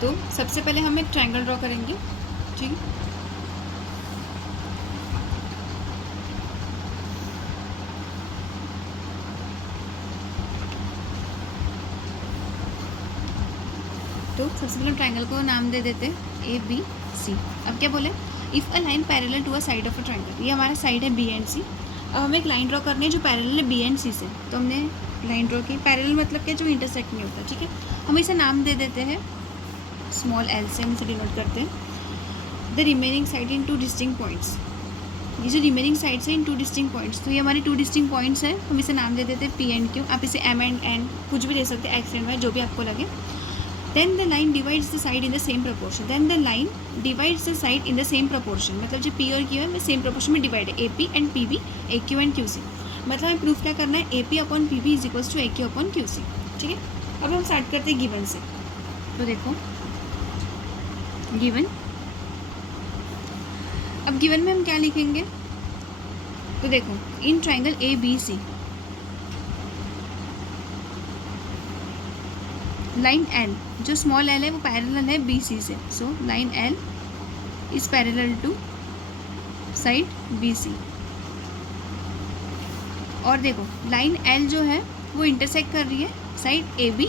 तो सबसे पहले हम एक ट्रायंगल ड्रॉ करेंगे, ठीक है। तो सबसे पहले ट्रायंगल को नाम दे देते हैं ABC। अब क्या बोले, if a line parallel to a side of a triangle, ये हमारा साइड है B एंड C। अब हमें एक लाइन ड्रॉ करनी है जो पैरेलल है B एंड C से, तो हमने लाइन ड्रॉ की। पैरेलल मतलब क्या, जो इंटरसेक्ट नहीं होता, ठीक है। हम इसे नाम दे देते हैं स्मॉल l से, हम इसे डिनोट करते हैं the remaining side in two distinct points. ये जो रिमेनिंग साइड्स है इन टू डिस्टिंक्ट पॉइंट्स, तो ये हमारी 2 डिस्टिंक्ट पॉइंट्स है, हम इसे नाम दे देते हैं P एंड Q। आप इसे M एंड N कुछ भी दे सकते हैं, X एंड Y, जो भी आपको लगे। Then the line divides the side in the same proportion. Then the line divides the side in the same proportion. मतलब जो P और Q है, सेम प्रोपोर्शन में डिवाइड है, AP and PB, AQ and QC। मतलब हमें proof क्या करना है, AP upon PB is equals to AQ upon QC, ठीक है। अब हम स्टार्ट करते हैं गिवन से। तो देखो गिवन, अब गिवन में हम क्या लिखेंगे, तो देखो in triangle ABC line L, जो स्मॉल l है वो पैरेलल है BC से, so line L is parallel to side BC। और देखो लाइन L जो है वो इंटरसेक्ट कर रही है साइड AB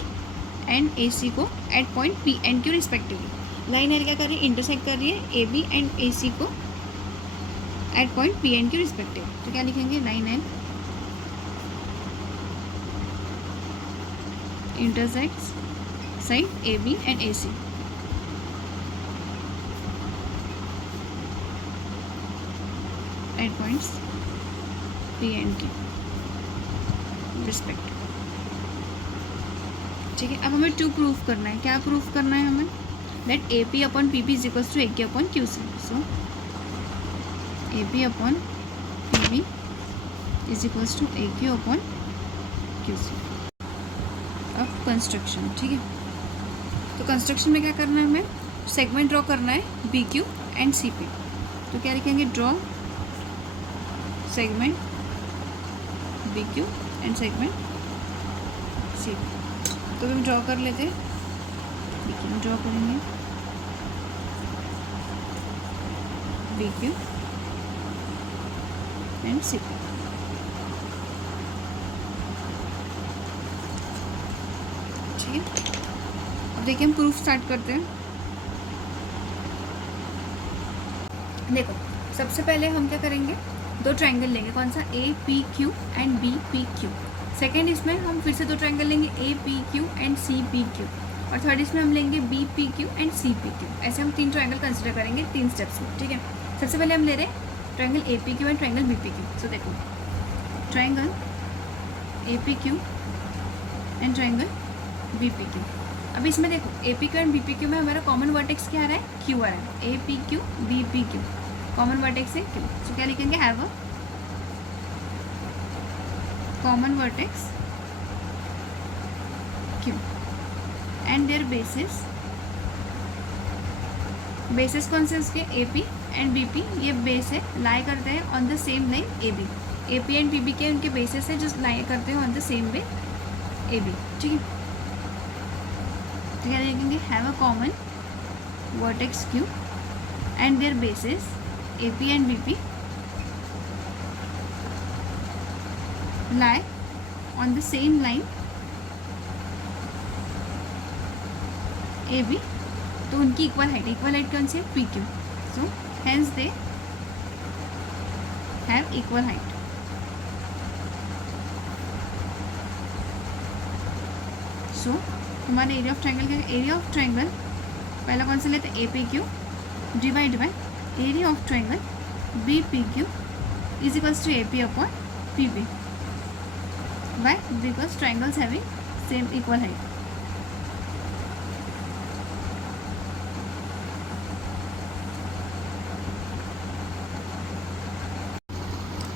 एंड AC को at point P and Q respectively. Line L क्या कर रही है, इंटरसेक्ट कर रही है AB एंड AC को at point P and Q respectively. तो क्या लिखेंगे, line L intersects side AB and AC at points P and Q respect, ठीक है। अब हमें 2 प्रूफ करना है। क्या प्रूफ करना है हमें, let AP upon PB is equals to AQ upon QC। So AP upon PB is equals to AQ upon QC। अब कंस्ट्रक्शन, ठीक है। तो कंस्ट्रक्शन में क्या करना है, हमें सेगमेंट ड्रॉ करना है BQ एंड CP। तो क्या लिखेंगे, draw segment BQ and segment CP। तो हम ड्रॉ कर लेते हैं, BQ में ड्रॉ करेंगे BQ एंड CP। ठीक है, अब देखिए हम प्रूफ स्टार्ट करते हैं। देखो सबसे पहले हम क्या करेंगे, 2 ट्रायंगल लेंगे, कौन सा, APQ एंड BPQ। सेकेंड इसमें हम फिर से 2 ट्रायंगल लेंगे, APQ एंड CPQ। और थर्ड इसमें हम लेंगे BPQ एंड CPQ। ऐसे हम 3 ट्रायंगल कंसिडर करेंगे 3 स्टेप्स में, ठीक है। सबसे पहले हम ले रहे हैं triangle APQ and triangle BPQ। सो देखो triangle APQ and triangle BPQ। अब इसमें देखो APQ एंड BPQ में हमारा कॉमन वर्टेक्स क्या आ रहा है, Q आ रहा है। APQ BPQ कॉमन वर्टेक्स है Q। सो क्या लिखेंगे, have a common vertex Q and their bases, bases कौन से उसके, AP एंड BP, ये बेस है, लाई करते हैं on the same line AB। AP and PB के उनके बेसिस है जो लाई करते हैं on the same way AB, ठीक है। तो क्या लिखेंगे, have a common vertex Q and their bases AP and BP lie on the same line AB। तो उनकी इक्वल हाइट कौन सी है, PQ। So hence they have equal height. So हमारा एरिया ऑफ ट्रायंगल क्या है, एरिया ऑफ ट्रायंगल पहला कौन सा लेते हैं, APQ divide by area of triangle BPQ is equals to AP upon PB। Why? Because triangles having same equal height.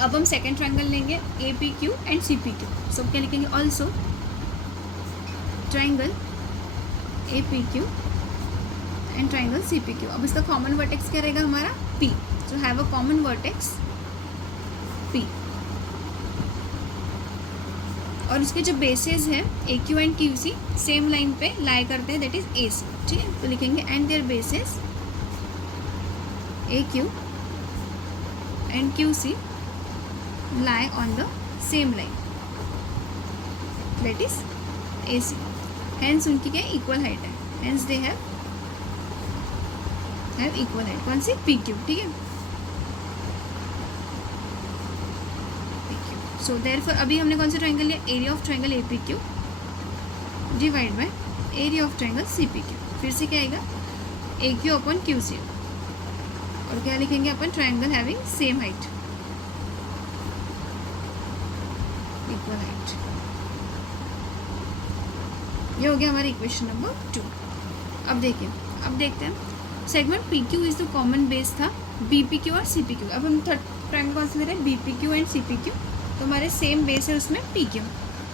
अब हम सेकेंड ट्रायंगल लेंगे APQ एंड CPQ। सो क्या लिखेंगे, also triangle APQ and triangle CPQ। अब इसका common vertex क्या रहेगा हमारा, P। So have a common vertex P। और उसके जो बेसेस है A Q and Q C same line पे लाई करते हैं, दैट इज ए सी। ठीक है, तो लिखेंगे and their bases A Q and Q C lie on the same line, that is AC. Hence उनकी क्या इक्वल हाइट है, hence they have equal height. कौन सी? PQ। ठीक है, PQ। सो देयरफॉर अभी हमने कौन सा ट्राइंगल लिया? Area of triangle APQ divide by area of triangle CPQ। फिर से क्या आएगा? AQ upon QC। और क्या लिखेंगे अपन? Triangle having same height, equal height. ये हो गया हमारा इक्वेशन नंबर 2। अब देखिए, अब देखते हैं segment PQ is the common base था BPQ और CPQ। अब हम थर्ड ट्राइंगल कौन सा ले रहे हैं? BPQ and CPQ। तो हमारे सेम बेस है उसमें PQ।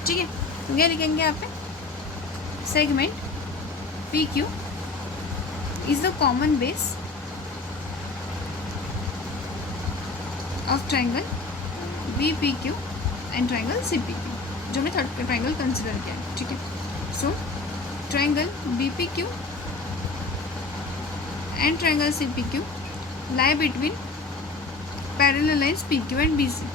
ठीक है, तो क्या लिखेंगे यहाँ पे? Segment PQ is the common base of triangle BPQ and triangle CPQ, जो हमने थर्ड ट्राइंगल कंसिडर किया है। ठीक है, so triangle BPQ and triangle CPQ lie between parallel lines PQ and BC।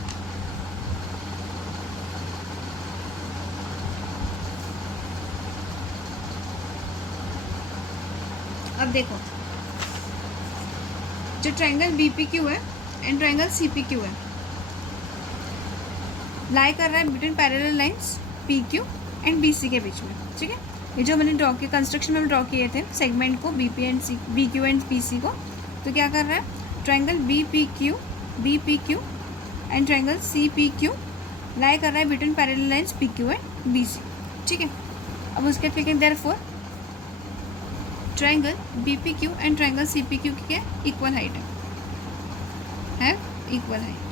अब देखो, जो ट्राइंगल BPQ है एंड ट्राइंगल CPQ है, लाई कर रहा है between parallel lines PQ and BC के बीच में। ठीक है, ये जो मैंने ड्रॉ किया कंस्ट्रक्शन में ड्रॉ किए थे सेगमेंट को BQ एंड BC को, तो क्या कर रहा है? Triangle BPQ and triangle CPQ लाई कर रहा है between parallel lines PQ and BC। ठीक है, अब उसके बाद लिखेंगे therefore triangle BPQ and triangle CPQ की क्या? इक्वल हाइट है equal height.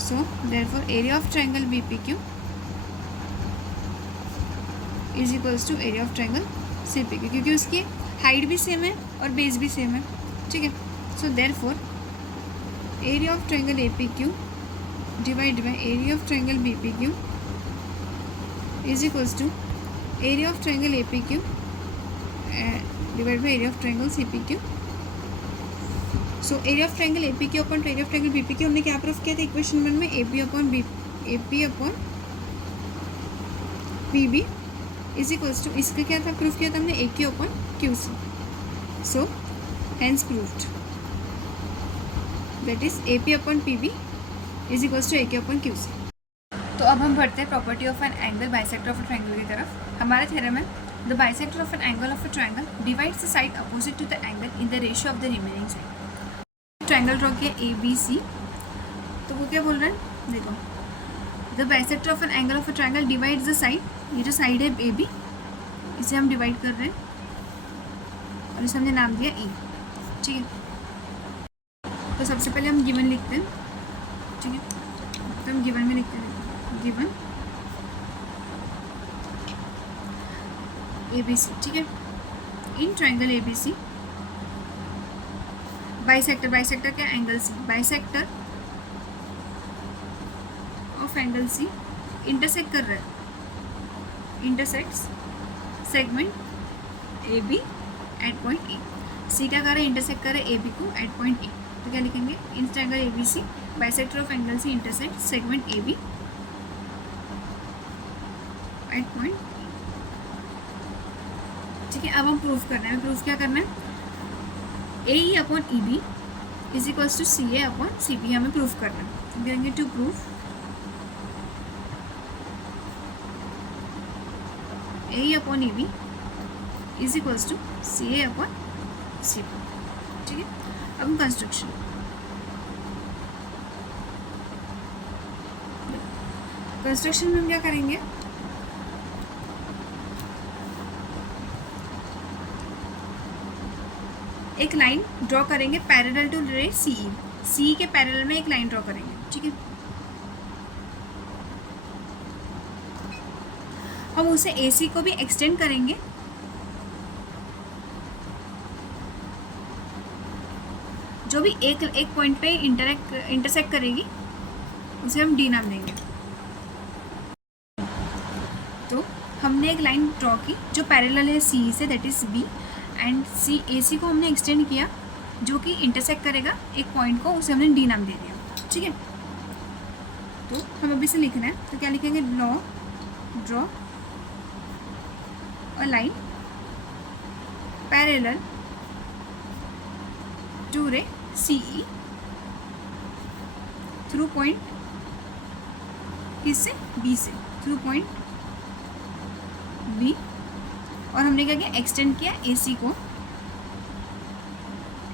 So therefore area of triangle BPQ is equals to area of triangle CPQ, क्योंकि उसकी हाइट भी सेम है और बेस भी सेम है। ठीक है, सो therefore area of triangle APQ divided by area of triangle BPQ is equals to area of triangle APQ divided by area of triangle CPQ। So area of triangle APQ upon area of triangle BPQ हमने क्या proof किया था equation 1 में? AP upon PB is equals to, इसका क्या था? Proof किया था हमने AQ upon QC। So hence proved that is AP upon PB is equals to AQ upon QC। तो अब हम बढ़ते हैं property of an angle bisector of a triangle की तरफ। हमारा थ्योरम है the bisector of an angle of a triangle divides the side opposite to the angle in the ratio of the remaining side. Triangle draw किया ABC, तो वो क्या बोल रहे हैं? देखो, the bisector of an angle of a triangle divides the side, ये जो साइड है AB इसे हम डिवाइड कर रहे हैं और इसे हमने नाम दिया E। ठीक है, तो सबसे पहले हम गिवन लिखते हैं। ठीक है, तो हम गिवन में लिखते हैं गिवन ABC। ठीक है, in triangle ABC bisector, bisector क्या? Angle C, bisector of angle C intersect कर रहा है, intersects segment AB at point E। C क्या कर रहा है? इंटरसेक्ट कर रहा है AB को एट पॉइंट E। तो क्या लिखेंगे? In triangle ABC bisector of angle C intersect segment AB at point E। ठीक है, अब हम प्रूफ करना है। प्रूफ क्या करना है? AE upon EB is equals to CA upon CB हमें प्रूफ करना है। तो करेंगे to proof AE upon EB is equals to CA upon CB। ठीक है, अब हम कंस्ट्रक्शन, कंस्ट्रक्शन में हम क्या करेंगे? एक लाइन ड्रॉ करेंगे पैरेलल टू रे CE के पैरेलल में एक लाइन ड्रॉ करेंगे। ठीक है, हम उसे AC को भी एक्सटेंड करेंगे जो भी एक पॉइंट पे इंटरसेक्ट करेगी उसे हम डी नाम देंगे। तो हमने एक लाइन ड्रॉ की जो पैरेलल है सी से, दैट इज़ बी, एंड सी ए सी को हमने एक्सटेंड किया जो कि इंटरसेक्ट करेगा एक पॉइंट को, उसे हमने डी नाम दे दिया। ठीक है, तो हम अभी से लिखना है, तो क्या लिखेंगे, draw a line parallel to ray C E through point किससे, बी से, थ्रू पॉइंट बी, और हमने क्या किया, एक्सटेंड किया ए सी को,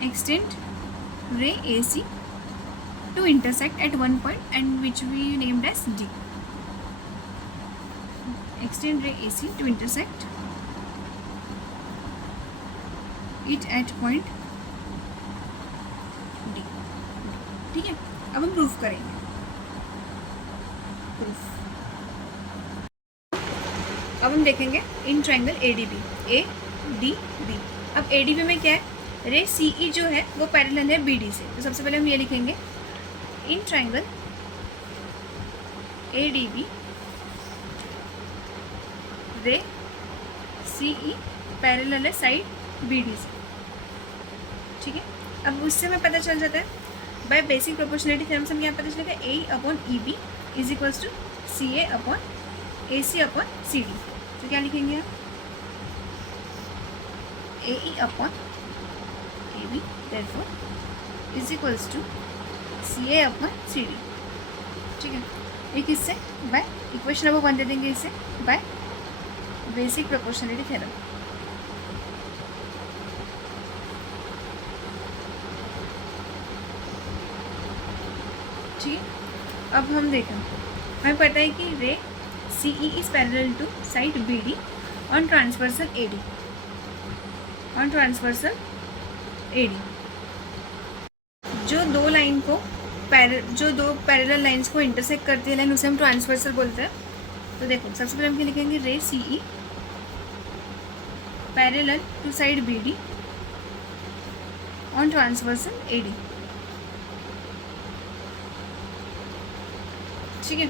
extend ray A C to intersect at one point and which we named as D, extend ray A C to intersect it at point D. ठीक है, अब हम प्रूफ करेंगे। प्रूफ अब हम देखेंगे in triangle A D B. अब A D B में क्या है, रे सी ई जो है वो पैरेलल है बी डी से। तो सबसे पहले हम ये लिखेंगे, in triangle A D B ray C E parallel है साइड बी डी से। ठीक है, अब उससे हमें पता चल जाता है बाय बेसिक प्रोपोर्शनलिटी थ्योरम से हमें क्या पता चलेगा, A upon E B is equals to C A upon A C upon C D. तो क्या लिखेंगे आप, A E upon A B therefore is equals to C A upon C D. ठीक है, ये किससे, बाय इक्वेशन नंबर 1 दे देंगे इसे, बाय बेसिक प्रोपोर्शनलिटी थ्योरम। ठीक है, अब हम देखें, हमें पता है कि ray C E is parallel to side B D on transversal A D, on transversal A D. जो दो लाइन को जो दो पैरेलल लाइंस को इंटरसेक्ट करती है लाइन, उसे हम ट्रांसवर्सल बोलते हैं। तो देखो सबसे पहले हम क्या लिखेंगे, ray C E parallel to side B D on transversal A D. ठीक है,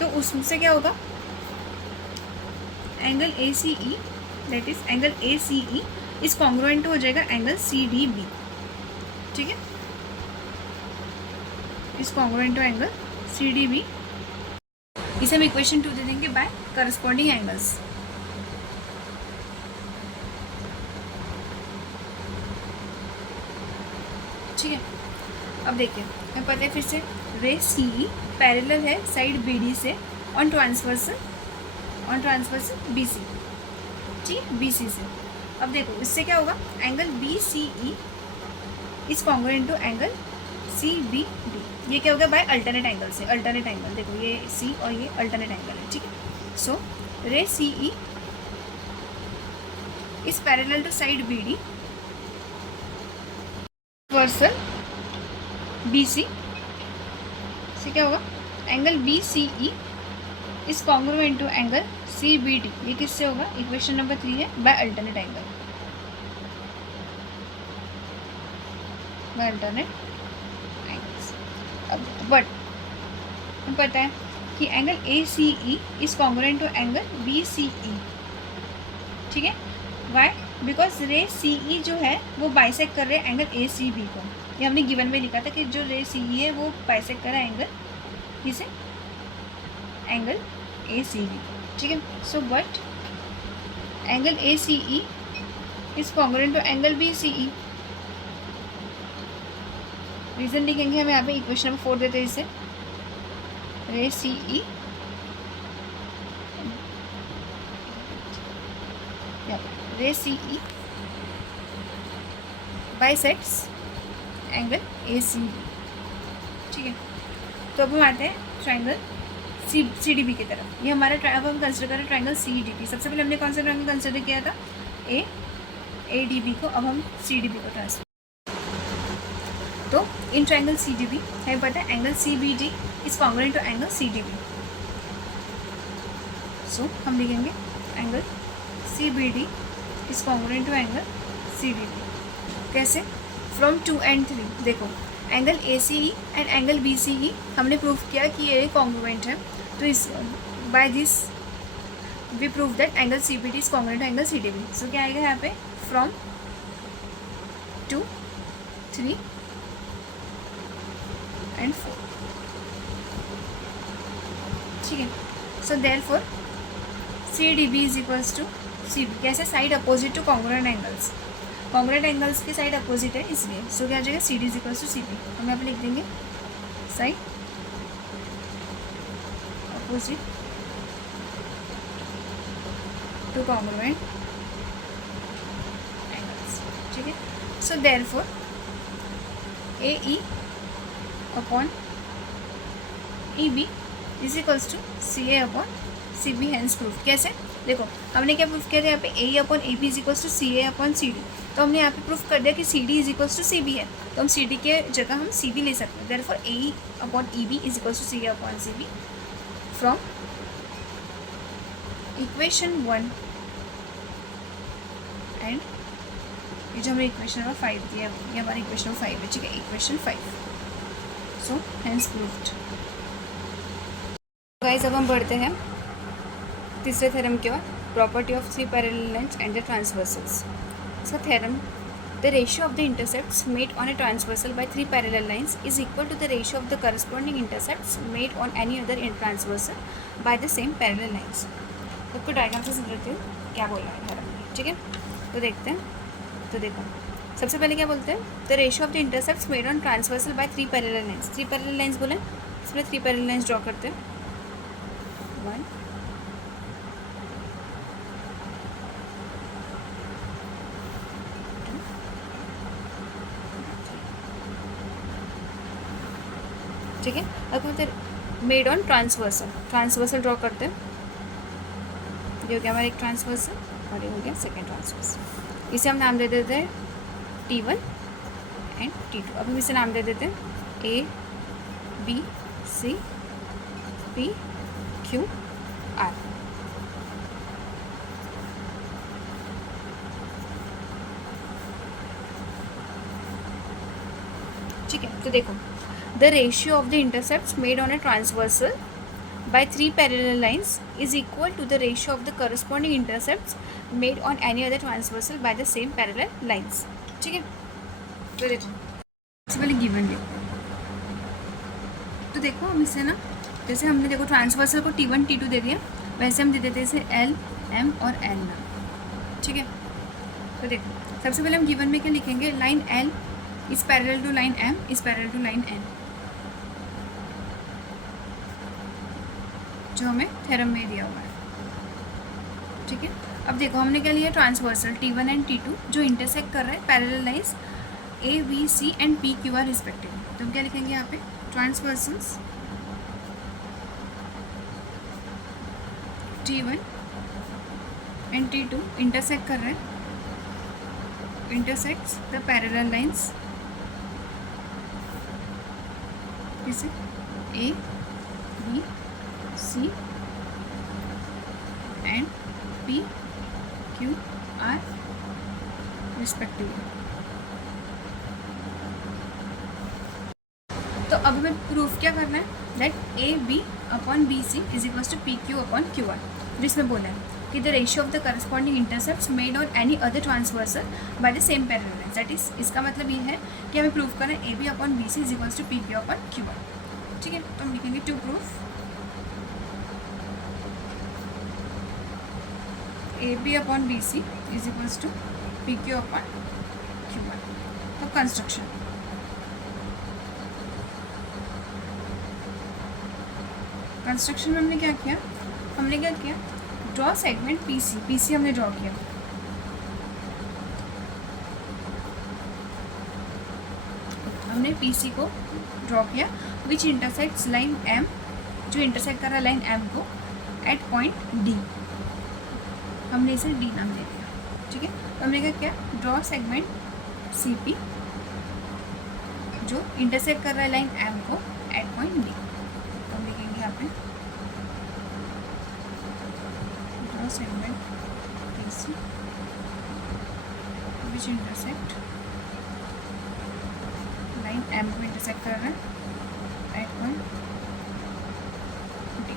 तो उससे क्या होगा, angle A C E, that is angle A C E is congruent हो जाएगा एंगल सी डी बी। ठीक है, is congruent to angle C D B. इसे हम इक्वेशन 2 दे देंगे बाय करस्पॉन्डिंग एंगल्स। ठीक है, अब देखिए हमें पता है फिर से, रे सी ई पैरेलल है साइड बी डी से ऑन ट्रांसवर्सल बी सी। ठीक, बी सी से। अब देखो इससे क्या होगा, angle B C E is congruent to angle C B D. ये क्या हो गया, बाय अल्टरनेट एंगल से, अल्टरनेट एंगल देखो ये सी और ये अल्टरनेट एंगल है। ठीक है, so ray C E is parallel to side B D वर्सल बी सी से क्या होगा, angle B C E is congruent to angle C B D. ये किससे होगा, इक्वेशन नंबर 3 है, by alternate angle, by alternate angles. अब but हमें पता है कि angle A C E is congruent to angle B C E. ठीक है, वाई, बिकॉज रे सी ई जो है वो बाइसेक्ट कर रहे हैं एंगल ए सी बी को। ये हमने गिवन में लिखा था कि जो रे सी ई है वो बाइसेक्ट कर रहा है एंगल किसे, एंगल ए सी बी। ठीक है, so but angle A C E is congruent to angle B C E. Reason लिखेंगे हम यहाँ पे, इक्वेशन नंबर 4 देते हैं इसे, रे C E ray C E bisects angle A C B. ठीक है, तो अब हम आते हैं ट्रायंगल सी डी बी की तरफ। ये हमारा अब हम कंसिडर करें ट्रायंगल सी डी बी। सबसे पहले हमने कौन सा ट्रायंगल कंसिडर किया था, ए डी बी को। अब हम सी डी बी को ट्रांसफर। तो in triangle C D B हमें पता है angle C B D is congruent to angle C D B. So हम लिखेंगे angle C B D is congruent to angle C D B. कैसे, from 2 and 3। देखो angle A C E and angle B C E हमने prove किया कि ये congruent है, तो इस by this we prove that angle C B D is congruent to angle C D B. So क्या आएगा यहाँ पे, फ्रॉम 2, 3 एंड 4. ठीक है. So therefore C D B is equals to C B. कैसे, side opposite to congruent angles. Congruent angles की side opposite है इसलिए. सो क्या आ जाएगा, C D is equals to C B. हम यहाँ पे लिख देंगे side opposite to congruent angles. ठीक है. So therefore A E upon E B is equals to C A upon C B. Hence proof. कैसे, देखो हमने क्या प्रूफ किया था यहाँ पे, A upon A B is equals to C A upon C D. तो हमने यहाँ पे प्रूफ कर दिया कि C D is equals to C B है, तो हम सी डी के जगह हम सी बी ले सकते हैं. Therefore A upon E B is equals to C A upon C B. From equation 1 and ये जो हमें इक्वेशन नंबर 5 दिया है, ये हमारी इक्वेशन नंबर 5 है. ठीक है, equation 5. So hence proved. Guys अब हम बढ़ते हैं तीसरे थ्योरम की ओर, property of three parallel lines and the transversals. इसका theorem, the ratio of the intercepts made on a transversal by three parallel lines is equal to the ratio of the corresponding intercepts made on any other transversal by the same parallel lines. सबको diagram से समझते हैं क्या बोल रहा है theorem में. ठीक है, तो देखते हैं. तो देखो सबसे पहले क्या बोलते हैं, the ratio of the intercepts made on transversal by three parallel lines. Three parallel lines बोले, इसमें थ्री पैरेलल लाइन्स ड्रॉ करते हैं. 1, ठीक है. अब कहते हैं made on transversal. Transversal draw करते हैं. ये हो गया हमारा एक ट्रांसवर्सल और ये हो गया सेकेंड ट्रांसवर्सल. इसे हम नाम दे देते हैं T1 एंड T2. अब हम इसे नाम दे देते हैं A B C P Q R. ठीक है, तो देखो the ratio of the intercepts made on a transversal by three parallel lines is equal to the ratio of the corresponding intercepts made on any other transversal by the same parallel lines. ठीक है, तो देखो सबसे पहले given देखो. तो देखो हम इसे ना, जैसे हमने देखो ट्रांसवर्सल को T1 T2 दे दिया, वैसे हम दे देते हैं इसे L M और N नाम. ठीक है, तो देखो सबसे पहले हम गिवन में क्या लिखेंगे, line L is parallel to line M is parallel to line N, जो हमें थ्योरम में दिया हुआ है. ठीक है, अब देखो हमने क्या लिया, ट्रांसवर्सल T1 एंड T2 जो इंटरसेक्ट कर रहे हैं parallel lines A B C and P Q R respectively. तो हम क्या लिखेंगे यहाँ पे, transversals T1 and T2 intersect कर रहे हैं, इंटरसेक्ट्स द पैरेलल लाइन्स किसे A B C and P Q R respectively. तो अब हमें प्रूफ क्या करना है, that A B upon B C is equals to P Q upon Q R, जिसमें बोला है कि the ratio of the corresponding intercepts made on any other transversal by the same parallel lines. That is, इसका मतलब ये है कि हमें प्रूफ करना है A B upon B C is equals to P Q upon Q R. ठीक है, तो हम लिखेंगे to proof AB upon BC is equals to PQ upon Q1. तो कंस्ट्रक्शन, कंस्ट्रक्शन में हमने क्या किया, ड्रॉ सेगमेंट PC हमने ड्रॉ किया. हमने PC को ड्रॉ किया विच इंटरसेक्ट्स लाइन M, जो इंटरसेक्ट कर रहा है लाइन M को एट पॉइंट D. हमने इसे D नाम दे दिया. ठीक है, तो हमने क्या किया, ड्रॉ सेगमेंट CP जो इंटरसेक्ट कर रहा है लाइन M को एट पॉइंट D. तो हम लिखेंगे यहाँ पे draw segment PC which intersect line line M को इंटरसेक्ट कर रहा है एट पॉइंट डी।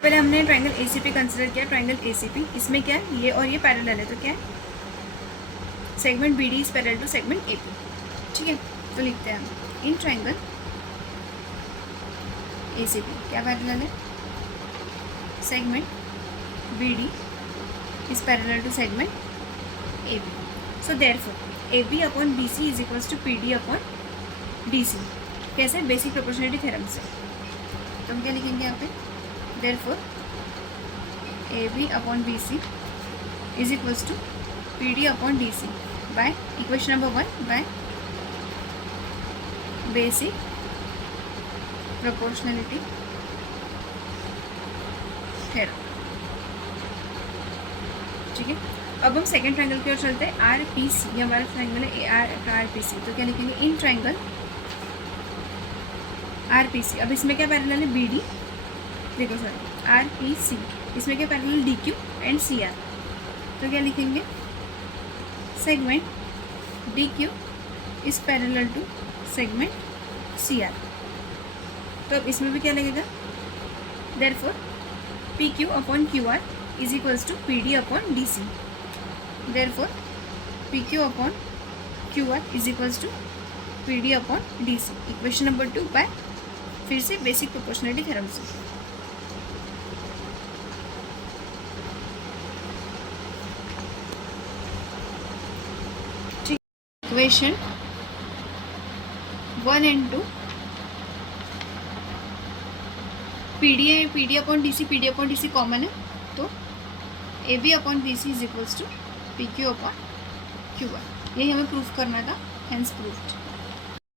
पहले हमने triangle A C P consider किया। ट्राइंगल ए सी पी, इसमें क्या है, ये और ये पैरेलल है, तो क्या है, segment B D is parallel to segment A P. ठीक है, तो लिखते हैं हम in triangle A C P क्या पैरेलल है, segment B D is parallel to segment A B. So therefore A B upon B C is equals to P D upon D C. कैसे, basic proportionality theorem से। तो हम क्या लिखेंगे यहाँ पे, therefore A B upon B C is equals to P D upon D C by equation number 1 by basic proportionality theorem. ठीक है, अब हम सेकेंड ट्राइंगल की ओर चलते हैं। आर पी सी, ये हमारा ट्राइंगल है आर पी सी। तो क्या लिखेंगे, in triangle R P C. अब इसमें क्या पैरेलल है, बी डी, देखो सॉरी आर पी सी, इसमें क्या parallel, D Q and C R. तो क्या लिखेंगे, segment D Q is parallel to segment C R. तो अब इसमें भी क्या लगेगा, therefore P Q upon Q R is equals to P D upon D C. Therefore P Q upon Q R is equals to P D upon D C. Equation number 2 by फिर से basic proportionality theorem से। ठीक, equation 1 and 2 P D upon D C common है, तो A B upon B C is equals to P Q upon Q R. यही हमें proof करना था, हेंस प्रूफ्ड।